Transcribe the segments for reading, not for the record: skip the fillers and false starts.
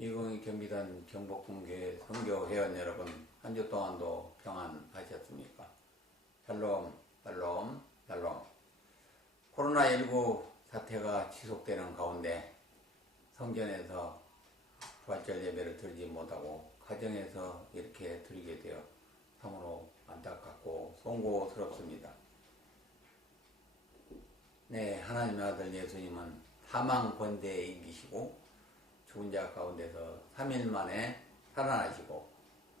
이공이 경비단 경복궁교회 선교 회원 여러분, 한 주 동안도 평안하셨습니까? 샬롬, 샬롬, 샬롬. 코로나19 사태가 지속되는 가운데 성전에서 부활절 예배를 드리지 못하고 가정에서 이렇게 드리게 되어 참으로 안타깝고 송구스럽습니다. 네, 하나님의 아들 예수님은 사망 권세에 이기시고 죽은 자 가운데서 3일 만에 살아나시고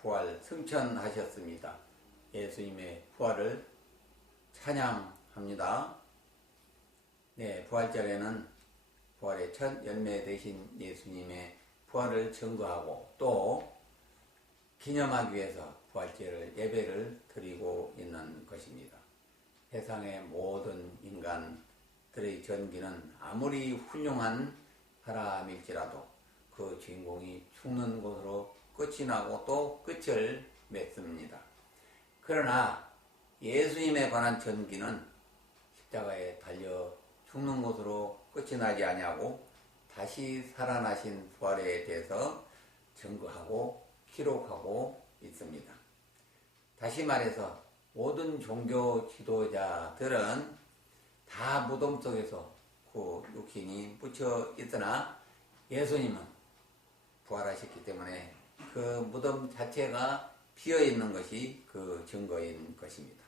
부활 승천하셨습니다. 예수님의 부활을 찬양합니다. 네, 부활절에는 부활의 첫 열매 되신 예수님의 부활을 증거하고 또 기념하기 위해서 부활절 예배를 드리고 있는 것입니다. 세상의 모든 인간들의 전기는 아무리 훌륭한 사람일지라도 그 주인공이 죽는 것으로 끝이 나고 또 끝을 맺습니다. 그러나 예수님에 관한 전기는 십자가에 달려 죽는 것으로 끝이 나지 아니하고 다시 살아나신 부활에 대해서 증거하고 기록하고 있습니다. 다시 말해서 모든 종교 지도자들은 다 무덤 속에서 그 육신이 묻혀 있으나 예수님은 부활하셨기 때문에 그 무덤 자체가 비어있는 것이 그 증거인 것입니다.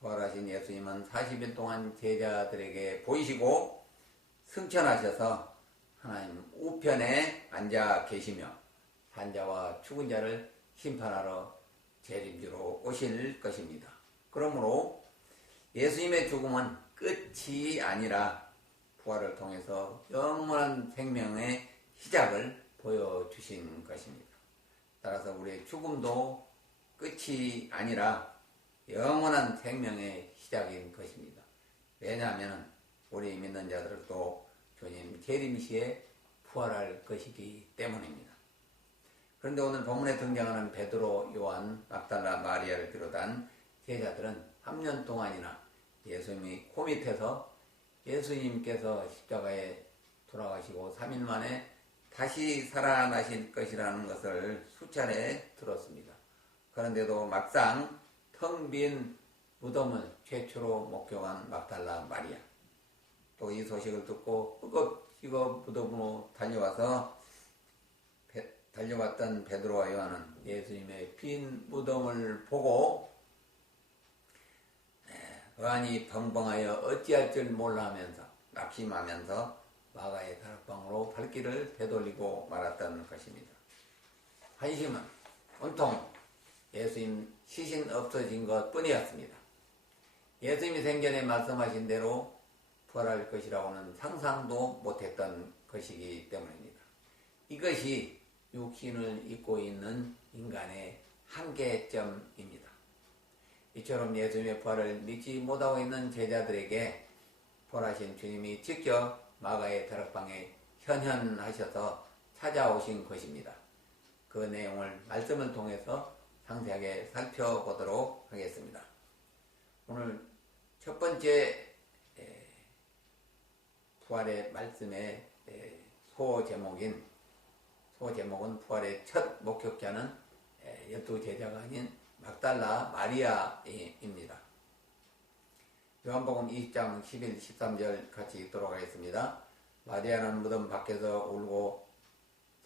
부활하신 예수님은 40일 동안 제자들에게 보이시고 승천하셔서 하나님 우편에 앉아 계시며 산자와 죽은 자를 심판하러 재림주로 오실 것입니다. 그러므로 예수님의 죽음은 끝이 아니라 부활을 통해서 영원한 생명의 시작을 보여주신 것입니다. 따라서 우리의 죽음도 끝이 아니라 영원한 생명의 시작인 것입니다. 왜냐하면 우리 믿는 자들도 주님 재림시에 부활할 것이기 때문입니다. 그런데 오늘 본문에 등장하는 베드로, 요한, 막달라, 마리아를 비롯한 제자들은 3년 동안이나 예수님이 코 밑에서 예수님께서 십자가에 돌아가시고 3일 만에 다시 살아나실 것이라는 것을 수차례 들었습니다. 그런데도 막상 텅 빈 무덤을 최초로 목격한 막달라 마리아, 또 이 소식을 듣고 끄겁히고 무덤으로 달려왔던 베드로와 요한은 예수님의 빈 무덤을 보고 의안이 벙벙하여 어찌할 줄 몰라 하면서 낙심하면서 마가의 다락방으로 발길을 되돌리고 말았던 것입니다. 환심은 온통 예수님 시신 없어진 것 뿐이었습니다. 예수님이 생전에 말씀하신 대로 부활할 것이라고는 상상도 못했던 것이기 때문입니다. 이것이 육신을 입고 있는 인간의 한계점입니다. 이처럼 예수님의 부활을 믿지 못하고 있는 제자들에게 부활하신 주님이 직접 마가의 다락방에 현현하셔서 찾아오신 것입니다. 그 내용을 말씀을 통해서 상세하게 살펴보도록 하겠습니다. 오늘 첫 번째 부활의 말씀의 소제목은 부활의 첫 목격자는 12제자가 아닌 막달라 마리아입니다. 요한복음 20장 11, 13절 같이 읽도록 하겠습니다. 마리아는 무덤 밖에서 울고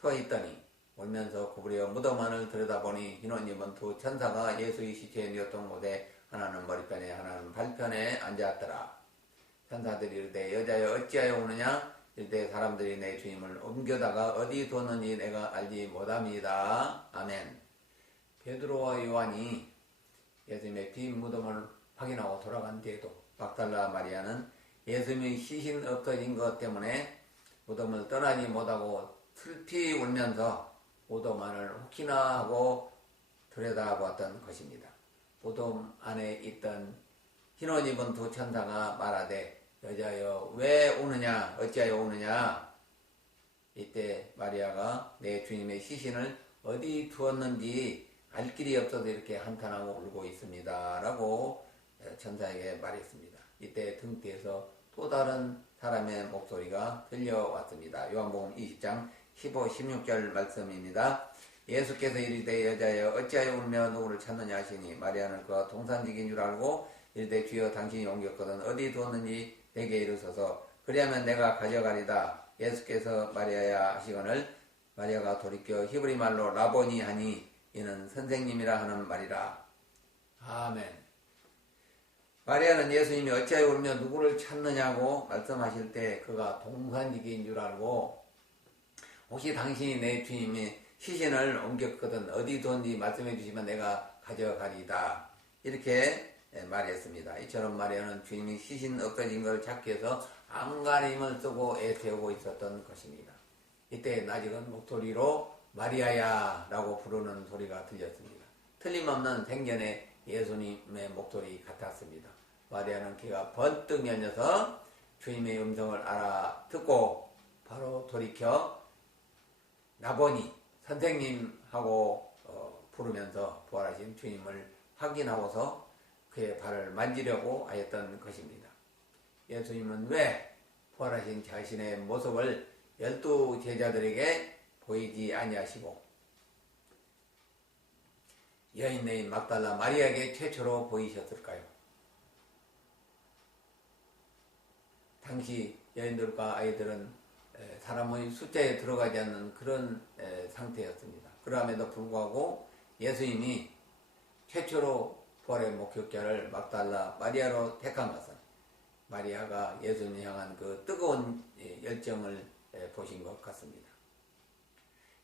서 있더니 울면서 구부려 무덤 안을 들여다보니 흰옷 입은 두 천사가 예수의 시체에 누웠던 곳에 하나는 머리편에 하나는 발편에 앉았더라. 천사들이 이르되 여자여 어찌하여 우느냐? 이르되 사람들이 내 주님을 옮겨다가 어디 뒀는지 내가 알지 못합니다. 아멘. 베드로와 요한이 예수님의 빈 무덤을 확인하고 돌아간 뒤에도 막달라 마리아는 예수님의 시신 없어진 것 때문에 무덤을 떠나지 못하고 슬피 울면서 무덤 안을 혹시나 하고 들여다보았던 것입니다. 무덤 안에 있던 흰옷 입은 두 천사가 말하되 여자여 왜 우느냐 어찌하여 우느냐. 이때 마리아가 내 주님의 시신을 어디 두었는지 알 길이 없어서 이렇게 한탄하고 울고 있습니다 라고 천사에게 말했습니다. 이때 등 뒤에서 또 다른 사람의 목소리가 들려왔습니다. 요한복음 20장 15, 16절 말씀입니다. 예수께서 이르되 여자여 어찌하여 울며 누구를 찾느냐 하시니 마리아는 그가 동산직인 줄 알고 이르되 주여 당신이 옮겼거든 어디 두었는지 내게 이르소서 그리하면 내가 가져가리다. 예수께서 마리아야 하시거늘 마리아가 돌이켜 히브리 말로 라보니 하니 이는 선생님이라 하는 말이라. 아멘. 마리아는 예수님이 어찌하여 울며 누구를 찾느냐고 말씀하실 때 그가 동산지기인 줄 알고 혹시 당신이 내 주님이 시신을 옮겼거든 어디 둔지 말씀해 주시면 내가 가져가리다. 이렇게 말했습니다. 이처럼 마리아는 주님이 시신 없어진 걸 찾기 위해서 안간힘을 쓰고 애태우고 있었던 것입니다. 이때 낯익은 목소리로 마리아야 라고 부르는 소리가 들렸습니다. 틀림없는 생전의 예수님의 목소리 같았습니다. 마리아는 귀가 번뜩 열려서 주님의 음성을 알아듣고 바로 돌이켜 라보니 선생님하고 부르면서 부활하신 주님을 확인하고서 그의 발을 만지려고 하였던 것입니다. 예수님은 왜 부활하신 자신의 모습을 12 제자들에게 보이지 아니하시고 여인네인 막달라 마리아에게 최초로 보이셨을까요? 당시 여인들과 아이들은 사람의 숫자에 들어가지 않는 그런 상태였습니다. 그럼에도 불구하고 예수님이 최초로 부활의 목격자를 막달라 마리아로 택한 것은 마리아가 예수님을 향한 그 뜨거운 열정을 보신 것 같습니다.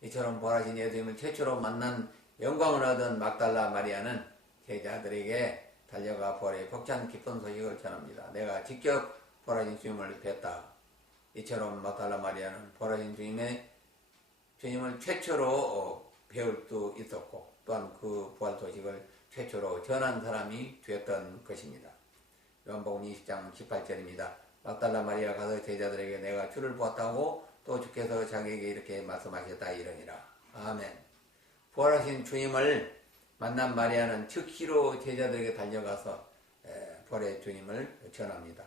이처럼 부활하신 예수님을 최초로 만난 영광을 얻은 막달라 마리아는 제자들에게 달려가 부활의 벅찬 기쁜 소식을 전합니다. 내가 직접 부활하신 주님을 뵀다. 이처럼 막달라 마리아는 부활하신 주님을 최초로 배울 수 있었고 또한 그 부활 소식을 최초로 전한 사람이 되었던 것입니다. 요한복음 20장 18절입니다. 막달라 마리아 가서 제자들에게 내가 주를 보았다고 또 주께서 자기에게 이렇게 말씀하셨다 이러니라. 아멘. 부활하신 주님을 만난 마리아는 즉시로 제자들에게 달려가서 부활의 주님을 전합니다.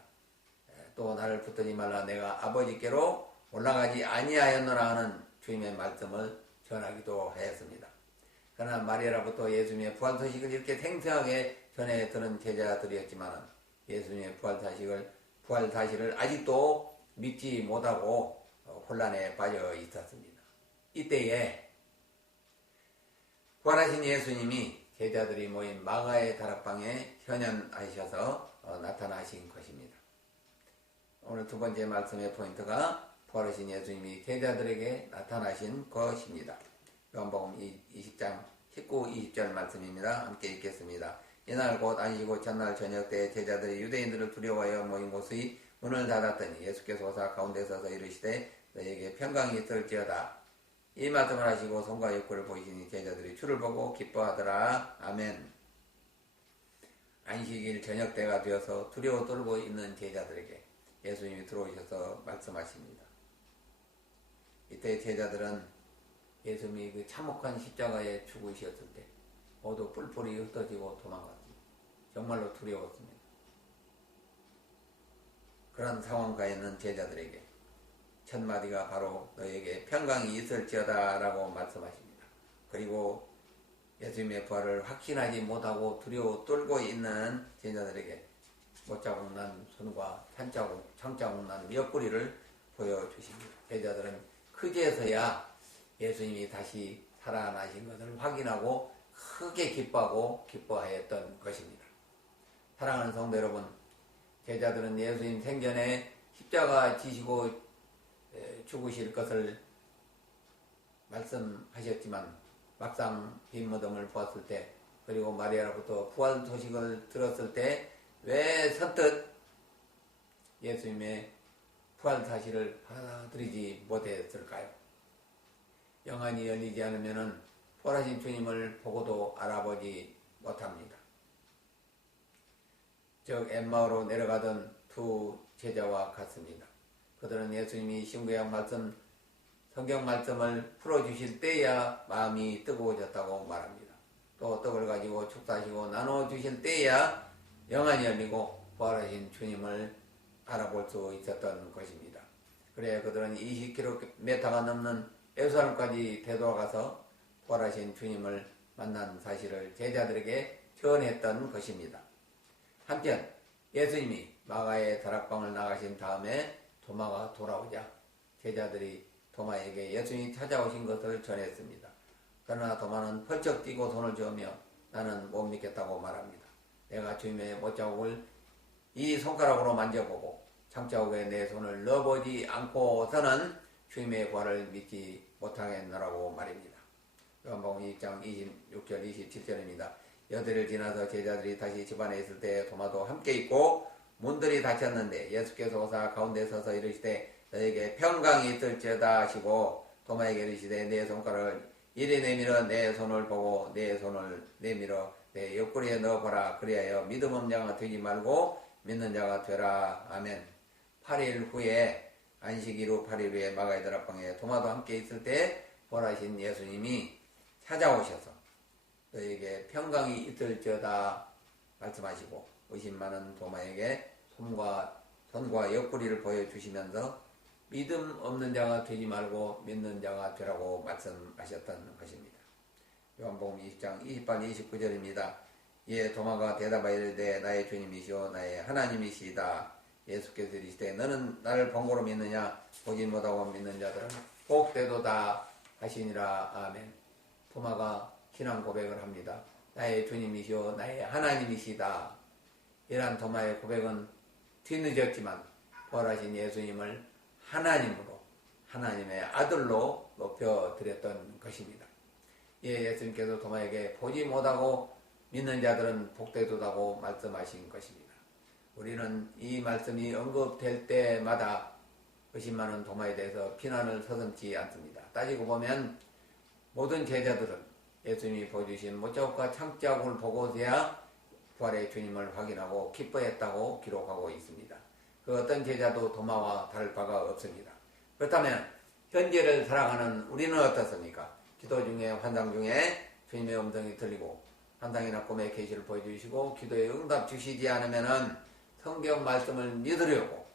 또 나를 붙들지 말라 내가 아버지께로 올라가지 아니하였노라 하는 주님의 말씀을 전하기도 하였습니다. 그러나 마리아로부터 예수님의 부활 소식을 이렇게 생생하게 전해 들은 제자들이었지만 예수님의 부활 사실을 아직도 믿지 못하고 혼란에 빠져 있었습니다. 이때에 부활하신 예수님이 제자들이 모인 마가의 다락방에 현현하셔서 나타나신 것입니다. 오늘 두 번째 말씀의 포인트가 부활하신 예수님이 제자들에게 나타나신 것입니다. 요한복음 20장 19, 20절 말씀입니다. 함께 읽겠습니다. 이날 곧 안식 후 첫날 저녁 때 제자들이 유대인들을 두려워하여 모인 곳의 문을 닫았더니 예수께서 오사 가운데 서서 이르시되 너희에게 평강이 있을지어다. 이 말씀을 하시고 손과 욕구를 보이시니 제자들이 주를 보고 기뻐하더라. 아멘. 안식일 저녁 때가 되어서 두려워 떨고 있는 제자들에게 예수님이 들어오셔서 말씀하십니다. 이때 제자들은 예수님이 그 참혹한 십자가에 죽으셨을 때 모두 뿔뿔이 흩어지고 도망갔습니다. 정말로 두려웠습니다. 그런 상황가에 있는 제자들에게 첫 마디가 바로 너에게 평강이 있을지어다 라고 말씀하십니다. 그리고 예수님의 부활을 확신하지 못하고 두려워 떨고 있는 제자들에게 못자국 난 손과 창자국 난 옆구리를 보여주십니다. 제자들은 그제서야 예수님이 다시 살아나신 것을 확인하고 크게 기뻐하고 기뻐하였던 것입니다. 사랑하는 성도 여러분, 제자들은 예수님 생전에 십자가 지시고 죽으실 것을 말씀하셨지만 막상 빈 무덤을 보았을 때 그리고 마리아로부터 부활 소식을 들었을 때 왜 선뜻 예수님의 부활 사실을 받아들이지 못했을까요? 영안이 열리지 않으면 부활하신 주님을 보고도 알아보지 못합니다. 즉 엠마오로 내려가던 두 제자와 같습니다. 그들은 예수님이 신구약 말씀, 성경 말씀을 풀어주실 때야 마음이 뜨거워졌다고 말합니다. 또 떡을 가지고 축사하시고 나눠주실 때야 영안이 열리고 부활하신 주님을 알아볼 수 있었던 것입니다. 그래 그들은 20km가 넘는 예루살렘까지 되돌아가서 부활하신 주님을 만난 사실을 제자들에게 전했던 것입니다. 한편 예수님이 마가의 다락방을 나가신 다음에 도마가 돌아오자 제자들이 도마에게 예수님이 찾아오신 것을 전했습니다. 그러나 도마는 펄쩍 뛰고 손을 저으며 나는 못 믿겠다고 말합니다. 내가 주님의 못자국을 이 손가락으로 만져보고 창자국에 내 손을 넣어보지 않고서는 주님의 부활을 믿지 못하겠노라고 말입니다. 요한복음 2장 26절 27절입니다. 여들을 지나서 제자들이 다시 집안에 있을 때 도마도 함께 있고 문들이 닫혔는데 예수께서 오사 가운데 서서 이르시되 너에게 평강이 있을지어다 하시고 도마에게 이르시되 내 손가락을 이리 내밀어 내 손을 보고 내 손을 내밀어 내 옆구리에 넣어보라. 그리하여 믿음 없는 자가 되지 말고 믿는 자가 되라. 아멘. 8일 후에 안식 이후 8일 후에 마가의 다락방에 도마도 함께 있을 때 부활하신 예수님이 찾아오셔서 너에게 평강이 있을지어다 말씀하시고 의심 많은 도마에게 손과 옆구리를 보여주시면서 믿음 없는 자가 되지 말고 믿는 자가 되라고 말씀하셨던 것입니다. 요한복음 20장 28, 29절입니다. 예, 도마가 대답하여 이르되 나의 주님이시오 나의 하나님이시다. 예수께서 이르시되 너는 나를 본고로 믿느냐 보지 못하고 믿는 자들은 복되도다 하시니라. 아멘. 도마가 신앙 고백을 합니다. 나의 주님이시오 나의 하나님이시다. 이러한 도마의 고백은 뒤늦었지만 부활하신 예수님을 하나님으로 하나님의 아들로 높여드렸던 것입니다. 예수님께서 도마에게 보지 못하고 믿는 자들은 복되도다고 말씀하신 것입니다. 우리는 이 말씀이 언급될 때마다 의심 많은 도마에 대해서 비난을 서슴지 않습니다. 따지고 보면 모든 제자들은 예수님이 보여주신 못자국과 창자국을 보고서야 부활의 주님을 확인하고 기뻐했다고 기록하고 있습니다. 그 어떤 제자도 도마와 다를 바가 없습니다. 그렇다면 현재를 살아가는 우리는 어떻습니까? 기도 중에 환상 중에 주님의 음성이 들리고 환상이나 꿈의 계시를 보여주시고 기도에 응답 주시지 않으면 성경 말씀을 믿으려고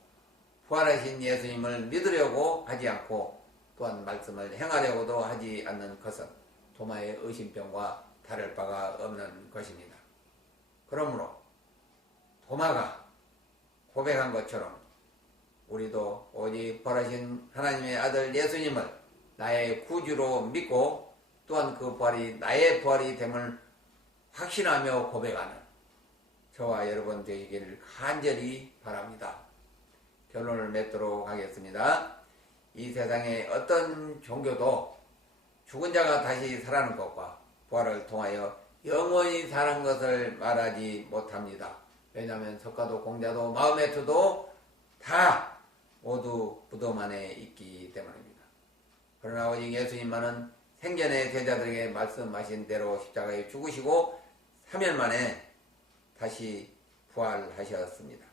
부활하신 예수님을 믿으려고 하지 않고 또한 말씀을 행하려고도 하지 않는 것은 도마의 의심병과 다를 바가 없는 것입니다. 그러므로 도마가 고백한 것처럼 우리도 오직 부활하신 하나님의 아들 예수님을 나의 구주로 믿고 또한 그 부활이 나의 부활이 됨을 확신하며 고백하는 저와 여러분 되시기를 간절히 바랍니다. 결론을 맺도록 하겠습니다. 이 세상의 어떤 종교도 죽은 자가 다시 살아나는 것과 부활을 통하여 영원히 사는 것을 말하지 못합니다. 왜냐하면 석가도 공자도 마호메트도 다 모두 무덤 안에 있기 때문입니다. 그러나 오직 예수님만은 생전에 제자들에게 말씀하신 대로 십자가에 죽으시고 3일 만에 다시 부활하셨습니다.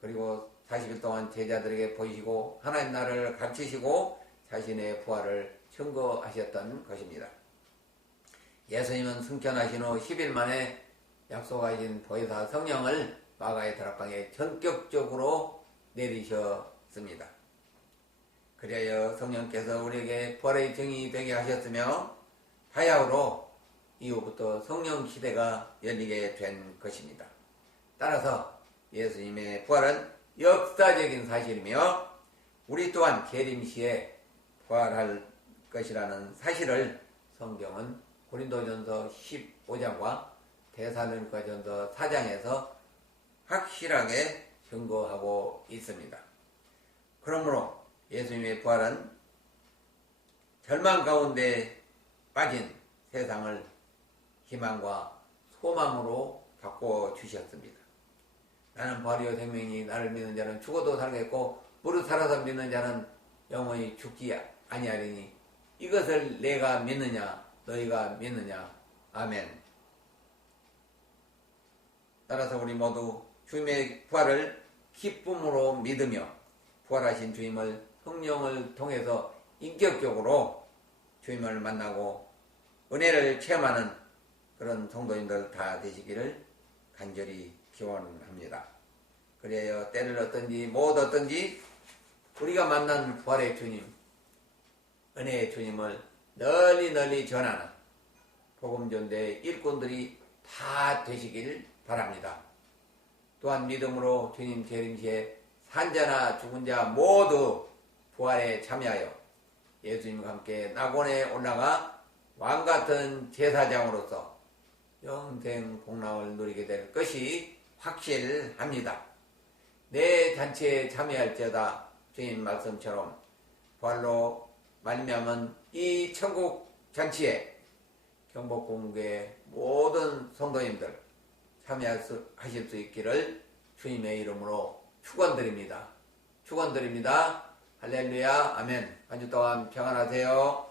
그리고 40일 동안 제자들에게 보이시고 하나님 나라를 가르치시고 자신의 부활을 증거하셨던 것입니다. 예수님은 승천하신 후 10일 만에 약속하신 보혜사 성령을 마가의 다락방에 전격적으로 내리셨습니다. 그리하여 성령께서 우리에게 부활의 증인이 되게 하셨으며 바야흐로 이후부터 성령 시대가 열리게 된 것입니다. 따라서 예수님의 부활은 역사적인 사실이며 우리 또한 재림시에 부활할 것이라는 사실을 성경은 고린도전서 15장과 데살로니가전서 4장에서 확실하게 증거하고 있습니다. 그러므로 예수님의 부활은 절망 가운데 빠진 세상을 희망과 소망으로 바꿔주셨습니다. 나는 부활이요 생명이 나를 믿는 자는 죽어도 살겠고 무릇 살아서 믿는 자는 영원히 죽지 아니하리니 이것을 내가 믿느냐 너희가 믿느냐. 아멘. 따라서 우리 모두 주님의 부활을 기쁨으로 믿으며 부활하신 주님을 성령을 통해서 인격적으로 주님을 만나고 은혜를 체험하는 그런 성도님들 다 되시기를 간절히 기원합니다. 그래야 때를 어떤지 못 어떤지 우리가 만난 부활의 주님 은혜의 주님을 널리 널리 전하는 복음전대 일꾼들이 다 되시길 바랍니다. 또한 믿음으로 주님 재림시에 산자나 죽은 자 모두 부활에 참여하여 예수님과 함께 낙원에 올라가 왕같은 제사장으로서 영생 복락을 누리게 될 것이 확실합니다. 내 잔치에 참여할지어다 주님 말씀처럼 부활로 말미암은 이 천국 잔치에 경복궁교회 모든 성도님들 참여하실 수 있기를 주님의 이름으로 축원드립니다. 축원드립니다. 할렐루야, 아멘. 한 주 동안 평안하세요.